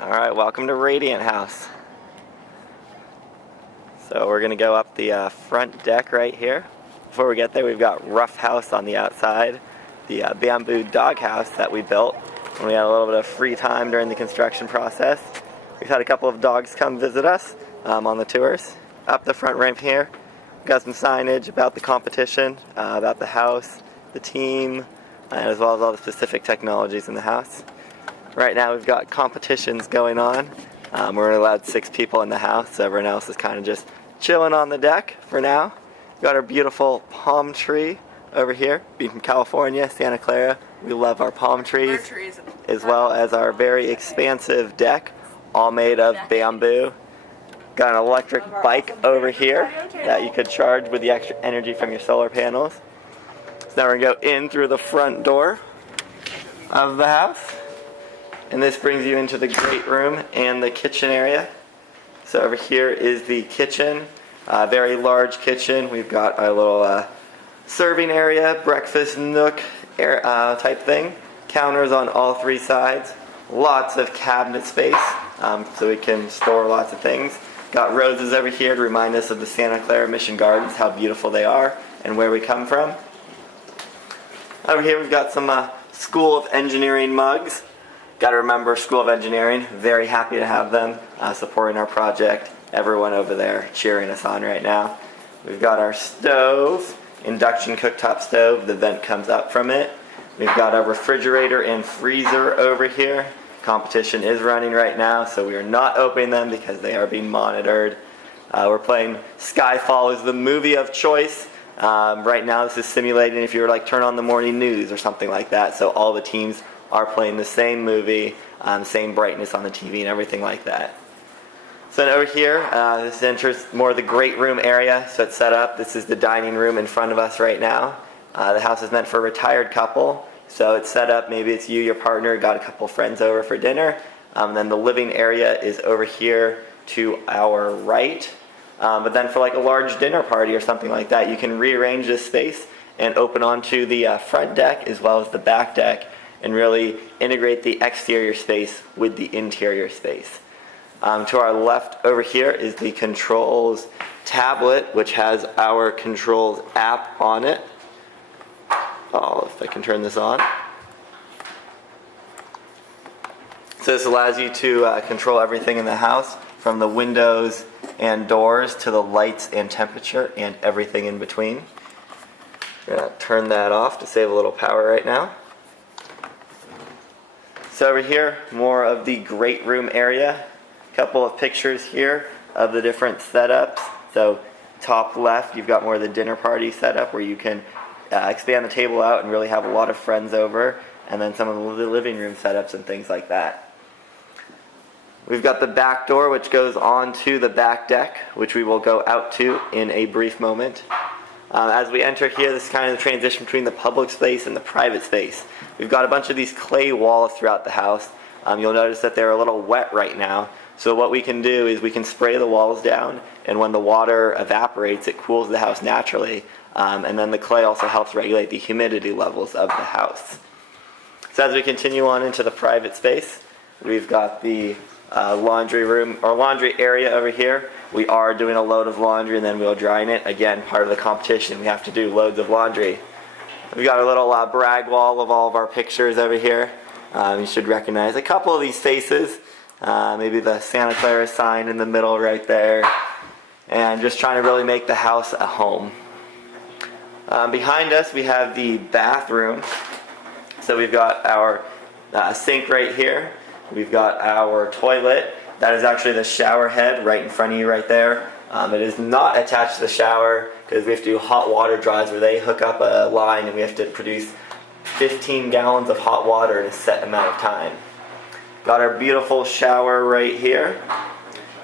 Alright, welcome to Radiant House. So we're going to go up the front deck right here. Before we get there, we've got Rough House on the outside, the bamboo doghouse that we built when we had a little bit of free time during the construction process. We've had a couple of dogs come visit us on the tours. Up the front ramp here, we've got some signage about the competition, about the house, the team, as well as all the specific technologies in the house. Right now we've got competitions going on. We're only allowed 6 people in the house, so everyone else is kind of just chilling on the deck for now. We've got our beautiful palm tree over here, being from California, Santa Clara. We love our palm trees, as well as our very expansive deck, all made of bamboo. Got an electric bike over here that you could charge with the extra energy from your solar panels. So now we're going to go in through the front door of the house. And this brings you into the great room and the kitchen area. So over here is the kitchen, very large kitchen. We've got our little serving area, breakfast nook type thing. Counters on all 3 sides. Lots of cabinet space, so we can store lots of things. Got roses over here to remind us of the Santa Clara Mission Gardens, how beautiful they are and where we come from. Over here we've got some School of Engineering mugs. Got to remember School of Engineering, very happy to have them supporting our project. Everyone over there cheering us on right now. We've got our stove, induction cooktop stove, the vent comes up from it. We've got our refrigerator and freezer over here. Competition is running right now, so we are not opening them because they are being monitored. We're playing Skyfall is the movie of choice. Right now this is simulating if you were like turn on the morning news or something like that, so all the teams are playing the same movie, same brightness on the TV and everything like that. So then over here, this enters more of the great room area, so it's set up. This is the dining room in front of us right now. The house is meant for a retired couple, so it's set up, maybe it's you, your partner, got a couple friends over for dinner. Then the living area is over here to our right. But then for like a large dinner party or something like that, you can rearrange this space and open onto the front deck as well as the back deck, and really integrate the exterior space with the interior space. To our left over here is the controls tablet, which has our controls app on it. Oh, if I can turn this on. So this allows you to control everything in the house, from the windows and doors to the lights and temperature and everything in between. We're going to turn that off to save a little power right now. So over here, more of the great room area. A couple of pictures here of the different setups. So top left, you've got more of the dinner party setup where you can expand the table out and really have a lot of friends over. And then some of the living room setups and things like that. We've got the back door, which goes onto the back deck, which we will go out to in a brief moment. As we enter here, this is kind of the transition between the public space and the private space. We've got a bunch of these clay walls throughout the house. You'll notice that they're a little wet right now. So what we can do is we can spray the walls down, and when the water evaporates, it cools the house naturally. And then the clay also helps regulate the humidity levels of the house. So as we continue on into the private space, we've got the laundry room or laundry area over here. We are doing a load of laundry and then we'll drying it. Again, part of the competition, we have to do loads of laundry. We've got a little brag wall of all of our pictures over here. You should recognize a couple of these faces. Maybe the Santa Clara sign in the middle right there. And just trying to really make the house a home. Behind us we have the bathroom. So we've got our sink right here. We've got our toilet. That is actually the shower head right in front of you right there. It is not attached to the shower because we have to do hot water drives where they hook up a line and we have to produce 15 gallons of hot water in a set amount of time. Got our beautiful shower right here.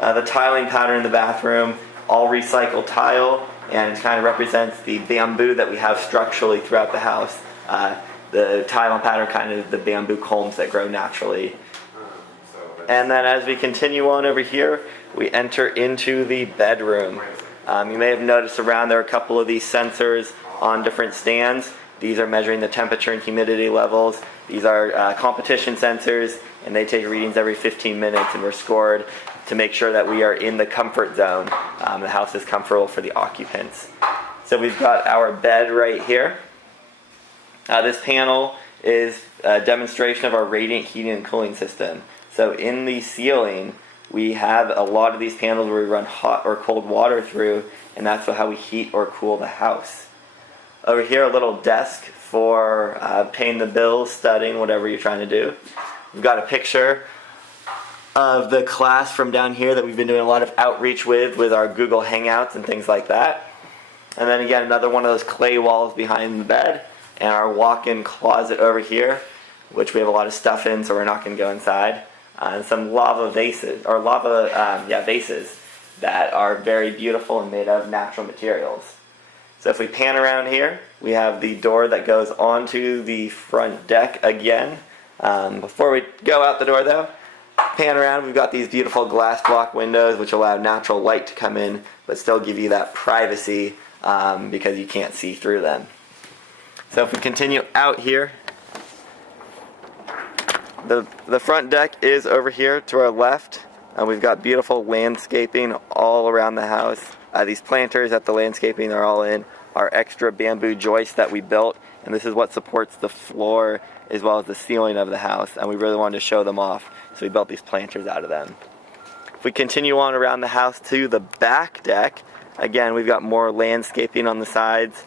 The tiling pattern in the bathroom, all recycled tile, and it kind of represents the bamboo that we have structurally throughout the house. The tile pattern kind of the bamboo culms that grow naturally. And then as we continue on over here, we enter into the bedroom. You may have noticed around there are a couple of these sensors on different stands. These are measuring the temperature and humidity levels. These are competition sensors, and they take readings every 15 minutes, and we're scored to make sure that we are in the comfort zone. The house is comfortable for the occupants. So we've got our bed right here. This panel is a demonstration of our radiant heating and cooling system. So in the ceiling, we have a lot of these panels where we run hot or cold water through, and that's how we heat or cool the house. Over here, a little desk for paying the bills, studying, whatever you're trying to do. We've got a picture of the class from down here that we've been doing a lot of outreach with our Google Hangouts and things like that. And then again, another one of those clay walls behind the bed, and our walk-in closet over here, which we have a lot of stuff in, so we're not going to go inside. And some lava vases, or vases that are very beautiful and made out of natural materials. So if we pan around here, we have the door that goes onto the front deck again. Before we go out the door though, pan around, we've got these beautiful glass block windows which allow natural light to come in but still give you that privacy because you can't see through them. So if we continue out here, the front deck is over here to our left, and we've got beautiful landscaping all around the house. These planters that the landscaping are all in are extra bamboo joists that we built, and this is what supports the floor as well as the ceiling of the house, and we really wanted to show them off, so we built these planters out of them. If we continue on around the house to the back deck, again we've got more landscaping on the sides.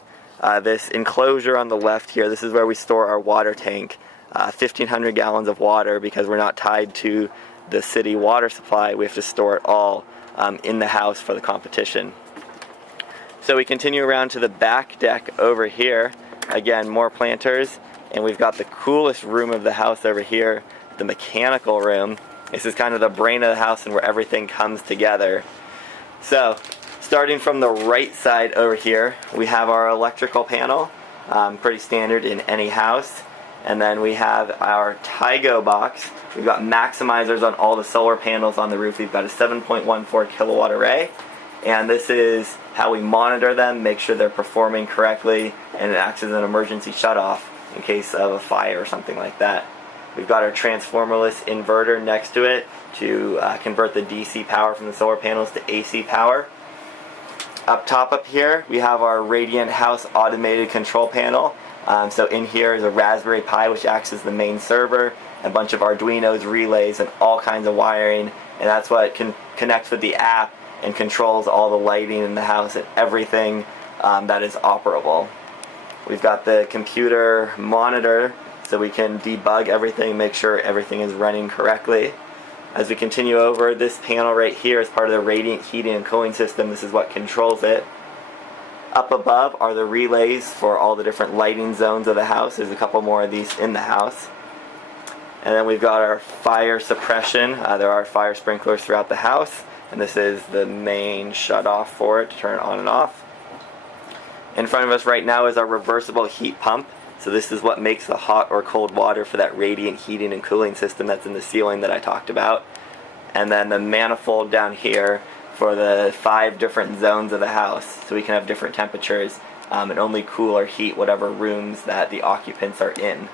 This enclosure on the left here, this is where we store our water tank. 1,500 gallons of water, because we're not tied to the city water supply. We have to store it all in the house for the competition. So we continue around to the back deck over here. Again, more planters, and we've got the coolest room of the house over here, the mechanical room. This is kind of the brain of the house and where everything comes together. So starting from the right side over here, we have our electrical panel, pretty standard in any house. And then we have our Tygo box. We've got maximizers on all the solar panels on the roof. We've got a 7.14 kilowatt array. And this is how we monitor them, make sure they're performing correctly, and it acts as an emergency shutoff in case of a fire or something like that. We've got our transformerless inverter next to it to convert the DC power from the solar panels to AC power. Up top up here, we have our Radiant House automated control panel. So in here is a Raspberry Pi, which acts as the main server, a bunch of Arduinos, relays, and all kinds of wiring, and that's what connects with the app and controls all the lighting in the house and everything that is operable. We've got the computer monitor so we can debug everything, make sure everything is running correctly. As we continue over, this panel right here is part of the radiant heating and cooling system. This is what controls it. Up above are the relays for all the different lighting zones of the house. There's a couple more of these in the house. And then we've got our fire suppression. There are fire sprinklers throughout the house, and this is the main shut-off for it to turn it on and off. In front of us right now is our reversible heat pump. So this is what makes the hot or cold water for that radiant heating and cooling system that's in the ceiling that I talked about. And then the manifold down here for the 5 different zones of the house, so we can have different temperatures and only cool or heat whatever rooms that the occupants are in.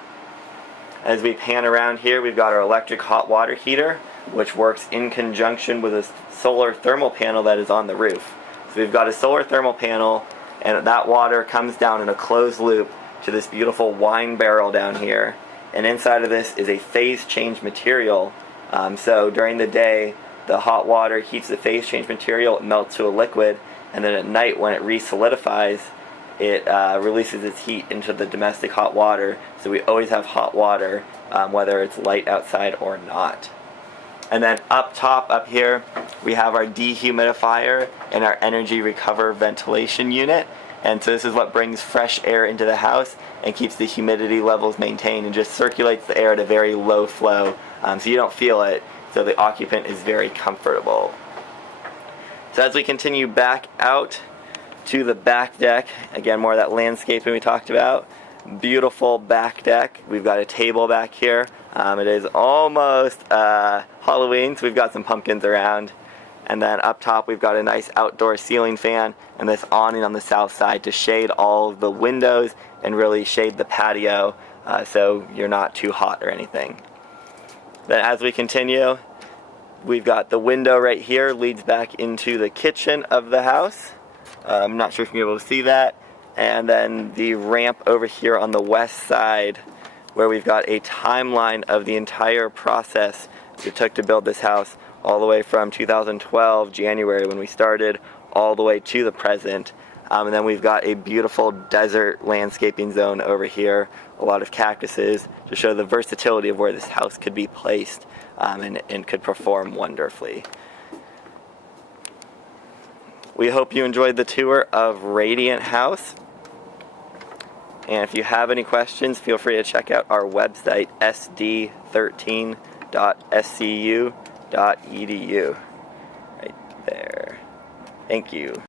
As we pan around here, we've got our electric hot water heater, which works in conjunction with a solar thermal panel that is on the roof. So we've got a solar thermal panel, and that water comes down in a closed loop to this beautiful wine barrel down here, and inside of this is a phase change material. So during the day, the hot water heats the phase change material, it melts to a liquid, and then at night when it re-solidifies, it releases its heat into the domestic hot water, so we always have hot water, whether it's light outside or not. And then up top, up here, we have our dehumidifier and our energy recover ventilation unit. And so this is what brings fresh air into the house and keeps the humidity levels maintained and just circulates the air at a very low flow, so you don't feel it, so the occupant is very comfortable. So as we continue back out to the back deck, again more of that landscaping we talked about, beautiful back deck. We've got a table back here. It is almost Halloween, so we've got some pumpkins around. And then up top we've got a nice outdoor ceiling fan and this awning on the south side to shade all of the windows and really shade the patio so you're not too hot or anything. Then as we continue, we've got the window right here, leads back into the kitchen of the house. I'm not sure if you're able to see that. And then the ramp over here on the west side, where we've got a timeline of the entire process it took to build this house, all the way from 2012, January when we started, all the way to the present. And then we've got a beautiful desert landscaping zone over here, a lot of cactuses to show the versatility of where this house could be placed and could perform wonderfully. We hope you enjoyed the tour of Radiant House. And if you have any questions, feel free to check out our website, sd13.scu.edu. Right there. Thank you.